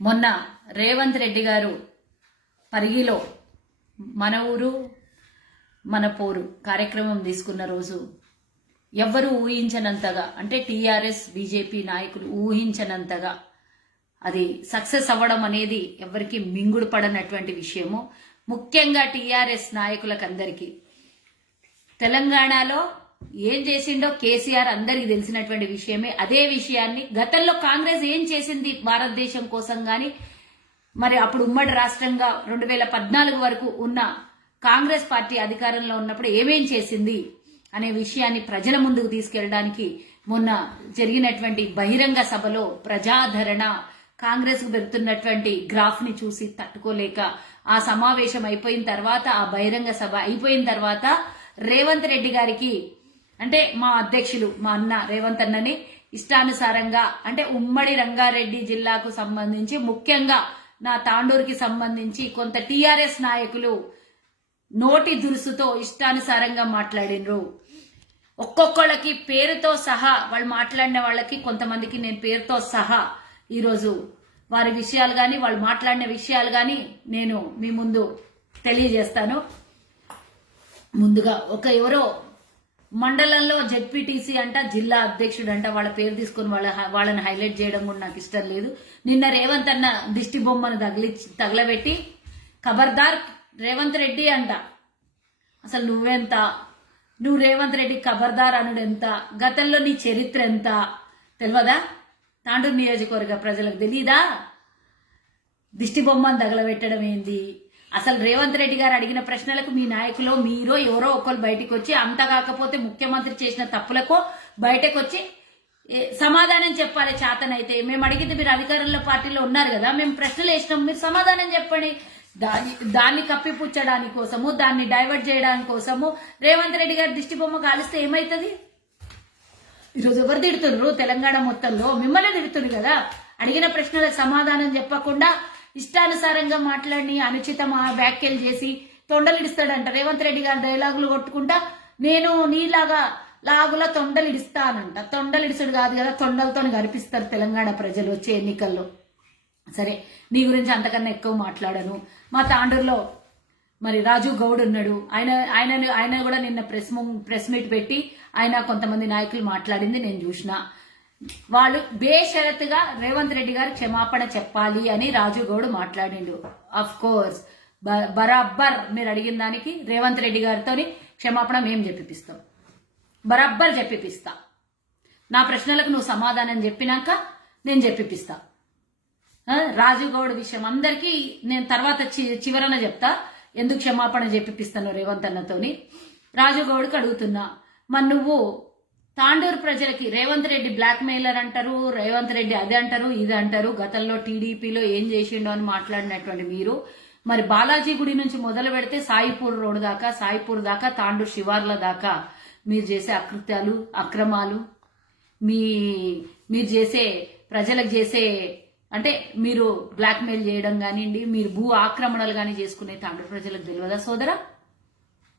మొన్న రేవంత్ రెడ్డి గారు పరిగిలో మన ఊరు మన పోరు కార్యక్రమం తీసుకున్న రోజు ఎవ్వరూ ఊహించనంతగా, అంటే టీఆర్ఎస్ బీజేపీ నాయకులు ఊహించనంతగా అది సక్సెస్ అవ్వడం అనేది ఎవరికి మింగుడు పడనటువంటి విషయము. ముఖ్యంగా టీఆర్ఎస్ నాయకులకందరికీ తెలంగాణలో ఏం చేసిండో కేసీఆర్ అందరికి తెలిసినటువంటి విషయమే. అదే విషయాన్ని గతంలో కాంగ్రెస్ ఏం చేసింది భారతదేశం కోసం గాని, మరి అప్పుడు ఉమ్మడి రాష్ట్రంగా 2014 వరకు ఉన్న కాంగ్రెస్ పార్టీ అధికారంలో ఉన్నప్పుడు ఏమేం చేసింది అనే విషయాన్ని ప్రజల ముందుకు తీసుకెళ్లడానికి మొన్న జరిగినటువంటి బహిరంగ సభలో ప్రజాదరణ కాంగ్రెస్ కు పెడుతున్నటువంటి గ్రాఫ్ ని చూసి తట్టుకోలేక ఆ సమావేశం అయిపోయిన తర్వాత, ఆ బహిరంగ సభ అయిపోయిన తర్వాత రేవంత్ రెడ్డి గారికి, అంటే మా అధ్యక్షులు మా అన్న రేవంత్ అన్నని ఇష్టానుసారంగా, అంటే ఉమ్మడి రంగారెడ్డి జిల్లాకు సంబంధించి ముఖ్యంగా నా తాండూరుకి సంబంధించి కొంత టీఆర్ఎస్ నాయకులు నోటి దురుసుతో ఇష్టానుసారంగా మాట్లాడినరు. ఒక్కొక్కళ్ళకి పేరుతో సహా, వాళ్ళు మాట్లాడిన వాళ్ళకి కొంతమందికి నేను పేరుతో సహా ఈరోజు వారి విషయాలు గాని వాళ్ళు మాట్లాడిన విషయాలు గాని నేను మీ ముందు తెలియజేస్తాను. ముందుగా ఎవరో మండలంలో జెడ్పీటీసీ అంట, జిల్లా అధ్యక్షుడు అంట, వాళ్ళ పేరు తీసుకుని వాళ్ళని హైలైట్ చేయడం కూడా నాకు ఇష్టం లేదు. నిన్న రేవంత్ అన్న దిష్టి బొమ్మను తగలబెట్టి ఖబర్దార్ రేవంత్ రెడ్డి అంట. అసలు నువ్వెంత, నువ్వు రేవంత్ రెడ్డి ఖబర్దార్ అనుడు ఎంత, గతంలో నీ చరిత్ర ఎంత తెలియదా? తాండూరు నియోజకవర్గ ప్రజలకు తెలీదా? దిష్టి బొమ్మను తగలబెట్టడం ఏంది? అసలు రేవంత్ రెడ్డి గారు అడిగిన ప్రశ్నలకు మీ నాయకులు మీరో ఎవరో ఒకరు బయటకు వచ్చి, అంత కాకపోతే ముఖ్యమంత్రి చేసిన తప్పులకు బయటకు వచ్చి సమాధానం చెప్పాలి. చేతనైతే మేము అడిగింది, మీరు అధికారంలో పార్టీలో ఉన్నారు కదా, మేము ప్రశ్నలు వేసినాం, మీరు సమాధానం చెప్పండి. దాన్ని కప్పిపుచ్చడానికి కోసము, దాన్ని డైవర్ట్ చేయడానికి కోసము రేవంత్ రెడ్డి గారు దిష్టి బొమ్మ కాలిస్తే ఏమైతుంది? ఈరోజు ఎవరు తిడుతున్నారు? తెలంగాణ మొత్తంలో మిమ్మల్ని తిడుతున్నారు కదా. అడిగిన ప్రశ్నలకు సమాధానం చెప్పకుండా ఇష్టానుసారంగా మాట్లాడి అనుచిత వ్యాఖ్యలు చేసి తొండలిడిస్తాడంట. రేవంత్ రెడ్డి గారు డైలాగులు కొట్టుకుంటా నేను నీలాగా లాగులా తొండలిడిస్తానంట. తొండలిడిసుడు కాదు కదా, తొండలతో గరిపిస్తారు తెలంగాణ ప్రజలు వచ్చే ఎన్నికల్లో. సరే, నీ గురించి అంతకన్నా ఎక్కువ మాట్లాడను. మా తాండూరులో మరి రాజు గౌడ్ ఉన్నాడు, ఆయన కూడా నిన్న ప్రెస్ మీట్ పెట్టి ఆయన కొంతమంది నాయకులు మాట్లాడింది నేను చూసిన. వాళ్ళు బేషరతుగా రేవంత్ రెడ్డి గారు క్షమాపణ చెప్పాలి అని రాజు గౌడ్ మాట్లాడిండు. అఫ్ కోర్స్ బరాబ్బర్ మీరు అడిగిన దానికి రేవంత్ రెడ్డి గారితో క్షమాపణ మేము చెప్పిస్తాం, బరాబ్బర్ చెప్పిస్తా. నా ప్రశ్నలకు నువ్వు సమాధానం చెప్పినాక నేను చెప్పిస్తా. రాజు గౌడ్ విషయం అందరికీ నేను తర్వాత చివరన చెప్తా, ఎందుకు క్షమాపణ చెప్పిస్తాను రేవంత్ అన్నతోని. రాజు గౌడ్కి అడుగుతున్నా, మరి నువ్వు తాండూరు ప్రజలకి రేవంత్ రెడ్డి బ్లాక్ మెయిలర్ అంటారు, రేవంత్ రెడ్డి అది అంటారు ఇది అంటారు, గతంలో టీడీపీలో ఏం చేసిండో అని మాట్లాడినటువంటి మీరు, మరి బాలాజీ గుడి నుంచి మొదలు పెడితే సాయిపూర్ రోడ్ దాకా, సాయిపూర్ దాకా, తాండూరు శివార్ల దాకా మీరు చేసే అకృత్యాలు, అక్రమాలు, మీరు చేసే ప్రజలకు చేసే, అంటే మీరు బ్లాక్ మెయిల్ చేయడం కానివ్వండి, మీరు భూ ఆక్రమణలు కానీ చేసుకునే తాండూరు ప్రజలకు తెలియదా సోదరా?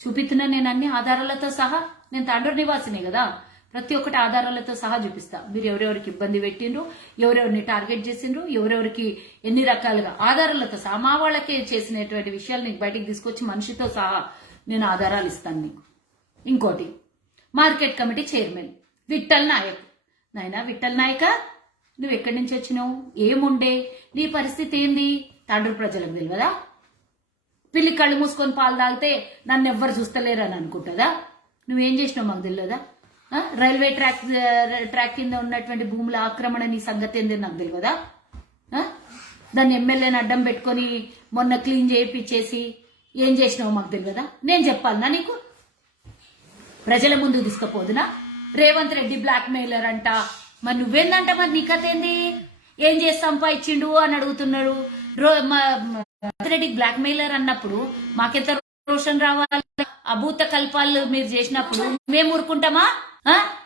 చూపిస్తున్నా నేను అన్ని ఆధారాలతో సహా. నేను తాండూరు నివాసినే కదా, ప్రతి ఒక్కటి ఆధారాలతో సహా చూపిస్తా. మీరు ఎవరెవరికి ఇబ్బంది పెట్టిండ్రు, ఎవరెవరిని టార్గెట్ చేసిండ్రు, ఎవరెవరికి ఎన్ని రకాలుగా ఆధారాలతో సహా, మా వాళ్ళకే చేసినటువంటి విషయాలు నీకు బయటికి తీసుకొచ్చి మనిషితో సహా నేను ఆధారాలు ఇస్తాను నీకు. ఇంకోటి, market committee chairman Vithal Naik. నాయనా విఠల్ నాయక, నువ్వు ఎక్కడి నుంచి వచ్చినావు, ఏముండే, నీ పరిస్థితి ఏంది తాండూరు ప్రజలకు తెలియదా? పిల్లి కళ్ళు మూసుకొని పాలు తాగితే నన్ను ఎవ్వరు చూస్తలేరు అని అనుకుంటుందా? నువ్వేం చేసినావు మాకు తెలియదా? రైల్వే ట్రాక్ కింద ఉన్నటువంటి భూముల ఆక్రమణ నీ సంగతి ఏంది నాకు తెలియదా? దాన్ని ఎమ్మెల్యేని అడ్డం పెట్టుకొని మొన్న క్లీన్ చేయించేసి ఏం చేసినావు మాకు తెలియదా? నేను చెప్పాలనా నీకు? ప్రజల ముందు తీసుకుపోదునా? రేవంత్ రెడ్డి బ్లాక్ మెయిలర్ అంట, మరి నువ్వేందంట, మరి నీ కథ ఏంది? ఏం చేసి సంపాదించిండు అని అడుగుతున్నాడు. రెడ్డి బ్లాక్ మెయిలర్ అన్నప్పుడు మాకెంత రోషన్ రావాలి? అభూత కల్పాలు మీరు చేసినప్పుడు మేము ఊరుకుంటామా?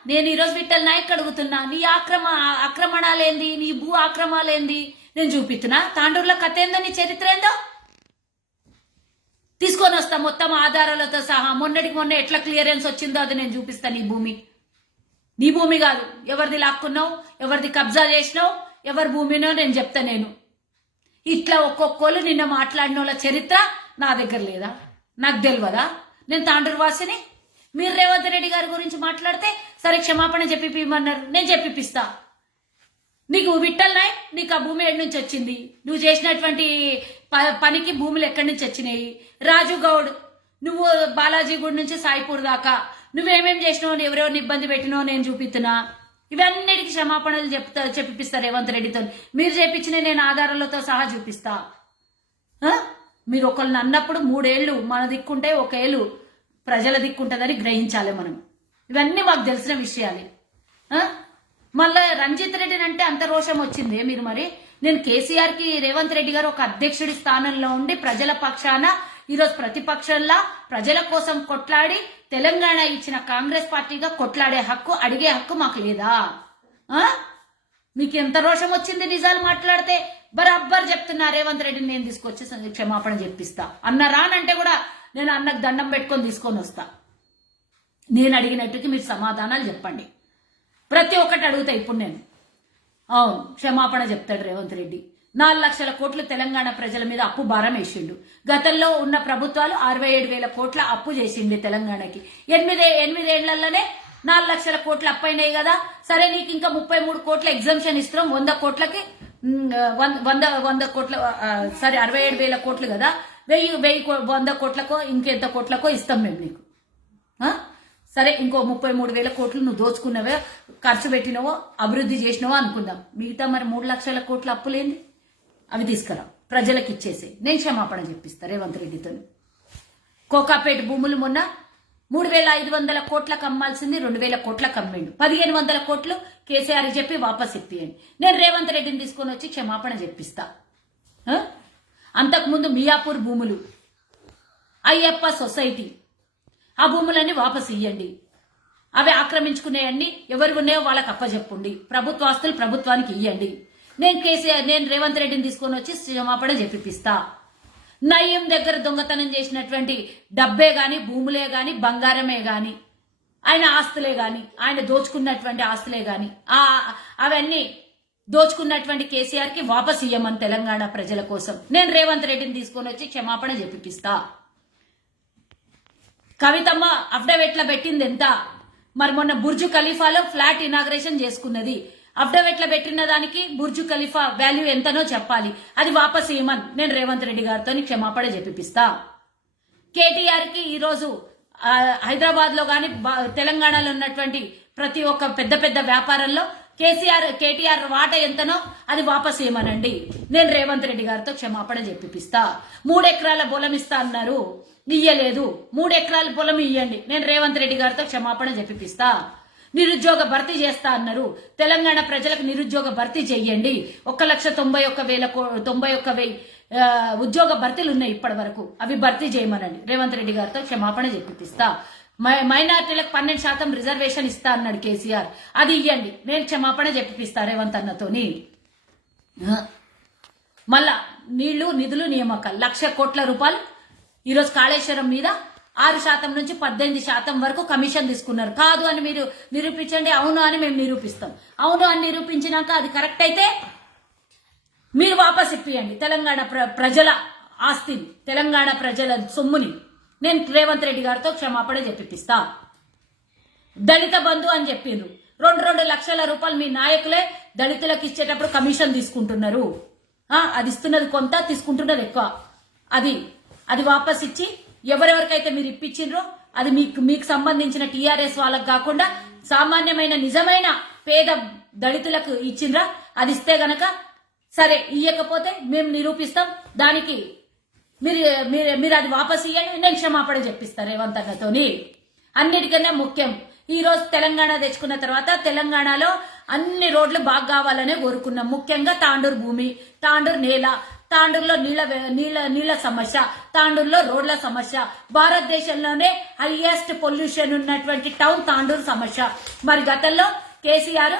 నేను ఈరోజు విఠల్ నాయక్ అడుగుతున్నా, నీ ఆక్రమణాలేంది, నీ భూ ఆక్రమాలేంది నేను చూపిస్తున్నా. తాండూరులో కథ ఏందో, నీ చరిత్ర ఏందో తీసుకొని వస్తా మొత్తం ఆధారాలతో సహా. మొన్నటికి మొన్న ఎట్లా క్లియరెన్స్ వచ్చిందో అది నేను చూపిస్తాను. నీ భూమి కాదు, ఎవరిది లాక్కున్నావు, ఎవరిది కబ్జా చేసినావు, ఎవరి భూమినో నేను చెప్తా. నేను ఇట్లా ఒక్కొక్కరు నిన్న మాట్లాడిన వాళ్ళ చరిత్ర నా దగ్గర లేదా? నాకు తెలియదా? నేను తాండూరు వాసిని. మీరు రేవంత్ రెడ్డి గారి గురించి మాట్లాడితే సరే క్షమాపణ చెప్పిపిమన్నారు, నేను చెప్పిపిస్తా. నీకు విఠల్ నాయక్, నీకు ఆ భూమి ఎక్కడి నుంచి వచ్చింది? నువ్వు చేసినటువంటి పనికి భూములు ఎక్కడి నుంచి వచ్చినాయి? రాజు గౌడ్, నువ్వు బాలాజీ గుడి నుంచి సాయిపూర్ దాకా నువ్వేమేం చేసినావు, ఎవరెవరిని ఇబ్బంది పెట్టినావు నేను చూపిస్తున్నా. ఇవన్నిటికి క్షమాపణలు చెప్పిస్తా రేవంత్ రెడ్డితో. మీరు చేపించిన నేను ఆధారాలతో సహా చూపిస్తా. మీరు ఒకళ్ళని అన్నప్పుడు 3 ఏళ్ళు మన దిక్కుంటే 1 ఏళ్ళు ప్రజల దిక్కుంటుందని గ్రహించాలి మనం. ఇవన్నీ మాకు తెలిసిన విషయాలే. మళ్ళా రంజిత్ రెడ్డిని అంటే అంత రోషం వచ్చింది మీరు. మరి నేను కేసీఆర్ కి రేవంత్ రెడ్డి గారు ఒక అధ్యక్షుడి స్థానంలో ఉండి ప్రజల పక్షాన ఈరోజు ప్రతిపక్షంలా ప్రజల కోసం కొట్లాడి తెలంగాణ ఇచ్చిన కాంగ్రెస్ పార్టీగా కొట్లాడే హక్కు, అడిగే హక్కు మాకు లేదా? మీకు ఎంత రోషం వచ్చింది నిజాలు మాట్లాడితే? బరాబ్బర్ చెప్తున్నా, రేవంత్ రెడ్డిని నేను తీసుకొచ్చి క్షమాపణ చెప్పిస్తా. అన్న రానంటే కూడా నేను అన్నకు దండం పెట్టుకొని తీసుకొని వస్తా. నేను అడిగినట్టుకి మీరు సమాధానాలు చెప్పండి. ప్రతి ఒక్కటి అడుగుతా ఇప్పుడు నేను. అవును, క్షమాపణ చెప్తాడు రేవంత్ రెడ్డి. 4 లక్షల కోట్లు తెలంగాణ ప్రజల మీద అప్పు భారం వేసిండు. గతంలో ఉన్న ప్రభుత్వాలు 67,000 కోట్ల అప్పు చేసిండి తెలంగాణకి. 8 ఏళ్లలోనే 4 లక్షల కోట్ల అప్పు అయినాయి కదా. సరే, నీకు ఇంకా 33 కోట్ల ఎగ్జంప్షన్ ఇస్తున్నాం. 100 కోట్లకి 100 కోట్ల, సరే 67,000 కోట్లు కదా. 100 కోట్లకో ఇంకెంత కోట్లకో ఇస్తాం మేము నీకు. సరే, ఇంకో 33,000 కోట్లు నువ్వు దోచుకున్నావో, ఖర్చు పెట్టినవో, అభివృద్ధి చేసినవో అనుకుందాం. మిగతా మరి 3 లక్షల కోట్ల అప్పులేంది? అవి తీసుకురా, ప్రజలకు ఇచ్చేసి నేను క్షమాపణ చెప్పిస్తా రేవంత్ రెడ్డితో. కోకాపేట భూములు మొన్న 3,500 కోట్లకు అమ్మాల్సింది 2,000 కోట్లకు అమ్మిండు. 1,500 కోట్లు కేసీఆర్ చెప్పి వాపస్ ఇప్పియండి. నేను రేవంత్ రెడ్డిని తీసుకొని వచ్చి క్షమాపణ చెప్పిస్తా. అంతకుముందు మియాపూర్ భూములు, అయ్యప్ప సొసైటీ, ఆ భూములన్నీ వాపస్ ఇయ్యండి. అవి ఆక్రమించుకునేవన్నీ ఎవరు ఉన్నాయో వాళ్ళకి అప్పచెప్పండి. ప్రభుత్వ ఆస్తులు ప్రభుత్వానికి ఇయ్యండి. నేను రేవంత్ రెడ్డిని తీసుకొని వచ్చి క్షమాపణ చెప్పిస్తా. నయ్యం దగ్గర దొంగతనం చేసినటువంటి డబ్బే గాని, భూములే గాని, బంగారమే గాని, ఆయన ఆస్తులే గాని, ఆయన దోచుకున్నటువంటి ఆస్తులే గాని, అవన్నీ దోచుకున్నటువంటి కేసీఆర్ కి వాపస్ ఇయ్యమని తెలంగాణ ప్రజల కోసం నేను రేవంత్ రెడ్డిని తీసుకొని వచ్చి క్షమాపణ చెప్పిస్తా. కవితమ్మ అఫిడవిట్ల పెట్టింది ఎంత? మరి మొన్న బుర్జు ఖలీఫాలో ఫ్లాట్ ఇనాగ్రేషన్ చేసుకున్నది. అఫిడవిట్ల పెట్టిన దానికి బుర్జు ఖలీఫా వాల్యూ ఎంతనో చెప్పాలి. అది వాపస్ ఇవ్వమని నేను రేవంత్ రెడ్డి గారితో క్షమాపణ చెప్పిస్తా. కేటీఆర్ కి ఈరోజు హైదరాబాద్ లో గాని తెలంగాణలో ఉన్నటువంటి ప్రతి ఒక్క పెద్ద పెద్ద వ్యాపారంలో కేటీఆర్ వాటా ఎంతనో అది వాపస్ ఇవ్వమనండి. నేను రేవంత్ రెడ్డి గారితో క్షమాపణ చెప్పిస్తా. 3 ఎకరాల పొలం ఇస్తా అన్నారు, ఇయ్యలేదు. 3 ఎకరాల పొలం ఇయ్యండి, నేను రేవంత్ రెడ్డి గారితో క్షమాపణ చెప్పిస్తా. నిరుద్యోగ భర్తీ చేస్తా అన్నారు, తెలంగాణ ప్రజలకు నిరుద్యోగ భర్తీ చెయ్యండి. 1,91,000 ఉద్యోగ భర్తీలు ఉన్నాయి ఇప్పటి వరకు, అవి భర్తీ చేయమనండి. రేవంత్ రెడ్డి గారితో క్షమాపణ చెప్పిస్తా. మైనార్టీలకు 12% రిజర్వేషన్ ఇస్తా అన్నాడు కేసీఆర్, అది ఇయ్యండి, నేను క్షమాపణ చెప్పిస్తా రేవంత్ అన్నతోని. మళ్ళా నీళ్లు, నిధులు, నియామకాలు 1,00,000 కోట్ల రూపాయలు ఈరోజు కాళేశ్వరం మీద 6% నుంచి 18% వరకు కమిషన్ తీసుకున్నారు. కాదు అని మీరు నిరూపించండి, అవును అని మేము నిరూపిస్తాం. అవును అని నిరూపించినాక అది కరెక్ట్ అయితే మీరు వాపస్ ఇప్పియండి తెలంగాణ ప్రజల ఆస్తిని, తెలంగాణ ప్రజల సొమ్ముని. నేను రేవంత్ రెడ్డి గారితో క్షమాపణ చెప్పిస్తా. దళిత బంధు అని చెప్పిండ్రు, 2 లక్షల రూపాయలు మీ నాయకులే దళితులకు ఇచ్చేటప్పుడు కమిషన్ తీసుకుంటున్నారు. అది ఇస్తున్నది కొంత, తీసుకుంటున్నది ఎక్కువ. అది వాపస్ ఇచ్చి ఎవరెవరికైతే మీరు ఇప్పించిండ్రో అది మీకు సంబంధించిన టీఆర్ఎస్ వాళ్ళకు కాకుండా సామాన్యమైన నిజమైన పేద దళితులకు ఇచ్చిండ్రా, అది ఇస్తే గనక సరే, ఇయ్యకపోతే మేము నిరూపిస్తాం. దానికి మీరు అది వాపస్ ఇయ్యండి, నేను క్షమాపణ చెప్పిస్తా రేవంత్ అన్నతోని. అన్నిటికన్నా ముఖ్యం, ఈ రోజు తెలంగాణ తెచ్చుకున్న తర్వాత తెలంగాణలో అన్ని రోడ్లు బాగా కావాలనే కోరుకున్నాం. ముఖ్యంగా తాండూరు భూమి, తాండూరు నేల, తాండూరులో నీళ్ల సమస్య, తాండూరులో రోడ్ల సమస్య, భారతదేశంలోనే హైయెస్ట్ పొల్యూషన్ ఉన్నటువంటి టౌన్ తాండూరు సమస్య. మరి గతంలో కేసీఆర్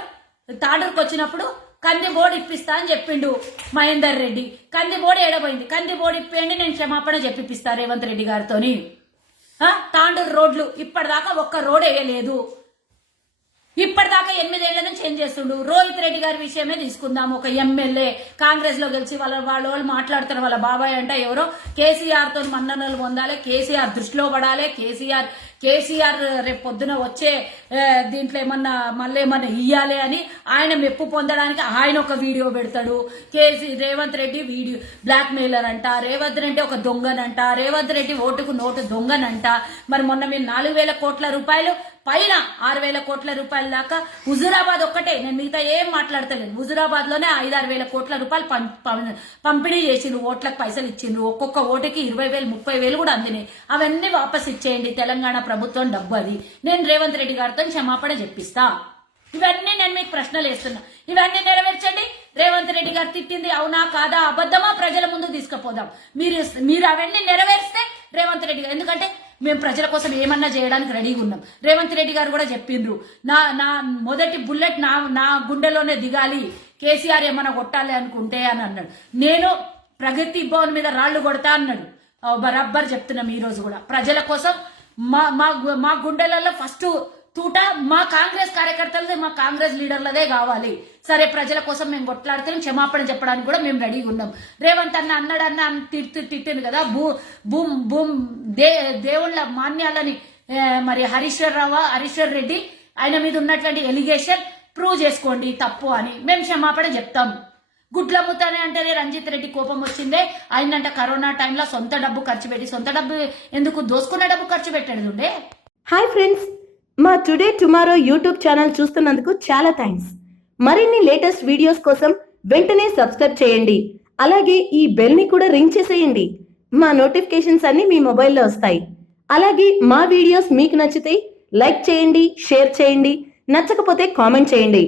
తాండూరుకు వచ్చినప్పుడు కంది బోర్డు ఇప్పిస్తా అని చెప్పిండు మహేందర్ రెడ్డి. కంది బోర్డు ఏడబోయింది? కంది బోర్డు ఇప్పేయండి, నేను క్షమాపణ చెప్పిస్తా రేవంత్ రెడ్డి గారితోని. తాండూరు రోడ్లు ఇప్పటిదాకా ఒక్క రోడ్ వేయలేదు. ఇప్పటిదాకా 8 ఏళ్ల నుంచి ఏం చేస్తుండు? రోహిత్ రెడ్డి గారి విషయమే తీసుకుందాం. ఒక ఎమ్మెల్యే కాంగ్రెస్ లో గెలిచి వాళ్ళు మాట్లాడుతారు. వాళ్ళ బాబాయ్ అంటే ఎవరో కేసీఆర్ తో మన్ననలు పొందాలి, కేసీఆర్ దృష్టిలో పడాలి, కేసీఆర్ రేపు పొద్దున వచ్చే దీంట్లో మళ్ళీ ఏమన్నా ఇయ్యాలి అని ఆయన మెప్పు పొందడానికి ఆయన ఒక వీడియో పెడతాడు. Revanth Reddy video blackmailer అంట, రేవంత్ రెడ్డి ఒక దొంగనంట, రేవంత్ రెడ్డి ఓటుకు నోటు దొంగనంట. మరి మొన్న మీరు 4,000 కోట్ల రూపాయలు పైన 6,000 కోట్ల రూపాయల దాకా హుజురాబాద్ ఒక్కటే, నేను మిగతా ఏం మాట్లాడతలేదు, హుజురాబాద్ లోనే 5-6 వేల కోట్ల రూపాయలు పంపిణీ చేసిండ్రు, ఓట్లకు పైసలు ఇచ్చిండ్రు. ఒక్కొక్క ఓటుకి 20,000 30,000 కూడా అందినాయి. అవన్నీ వాపస్ ఇచ్చేయండి, తెలంగాణ ప్రభుత్వం డబ్బు అది. నేను రేవంత్ రెడ్డి గారితో క్షమాపణ చెప్పిస్తా. ఇవన్నీ నేను మీకు ప్రశ్నలు వేస్తున్నా, ఇవన్నీ నెరవేర్చండి. రేవంత్ రెడ్డి గారు తిట్టింది అవునా కాదా అబద్ధమా ప్రజల ముందు తీసుకుపోదాం. మీరు అవన్నీ నెరవేరిస్తే రేవంత్ రెడ్డి గారు, ఎందుకంటే మేము ప్రజల కోసం ఏమన్నా చేయడానికి రెడీగా ఉన్నాం. రేవంత్ రెడ్డి గారు కూడా చెప్పిండ్రు, నా మొదటి బుల్లెట్ నా గుండెలోనే దిగాలి, కేసీఆర్ ఏమన్నా కొట్టాలి అనుకుంటే అని అన్నాడు. నేను ప్రగతి భవన్ మీద రాళ్లు కొడతా అన్నాడు. బరాబర్ చెప్తున్నాం. ఈ రోజు కూడా ప్రజల కోసం మా గుండెలలో ఫస్ట్ తూట మా కాంగ్రెస్ కార్యకర్తలదే, మా కాంగ్రెస్ లీడర్లదే కావాలి. సరే ప్రజల కోసం మేము కొట్లాడితే క్షమాపణ చెప్పడానికి కూడా మేము రెడీగా ఉన్నాం. రేవంత్ అన్న అన్నాడన్న తిట్టింది కదా, దేవుళ్ళ మాన్యాలని మరి హరీశ్వర్ రెడ్డి ఆయన మీద ఉన్నటువంటి ఎలిగేషన్ ప్రూవ్ చేసుకోండి తప్పు అని మేము క్షమాపణ చెప్తాం. గుడ్లమ్ముతానే అంటే రంజిత్ రెడ్డి కోపం వచ్చిందే, ఆయనంట కరోనా టైంలో సొంత డబ్బు ఖర్చు పెట్టి, సొంత డబ్బు ఎందుకు దోసుకున్న డబ్బు ఖర్చు పెట్టాడు ఉండే. హాయ్ ఫ్రెండ్స్, మా టుడే టుమారో యూట్యూబ్ ఛానల్ చూస్తున్నందుకు చాలా థ్యాంక్స్. మరిన్ని లేటెస్ట్ వీడియోస్ కోసం వెంటనే సబ్స్క్రైబ్ చేయండి. అలాగే ఈ బెల్ ని కూడా రింగ్ చేసేయండి. మా నోటిఫికేషన్స్ అన్ని మీ మొబైల్లో వస్తాయి. అలాగే మా వీడియోస్ మీకు నచ్చితే లైక్ చేయండి, షేర్ చేయండి, నచ్చకపోతే కామెంట్ చేయండి.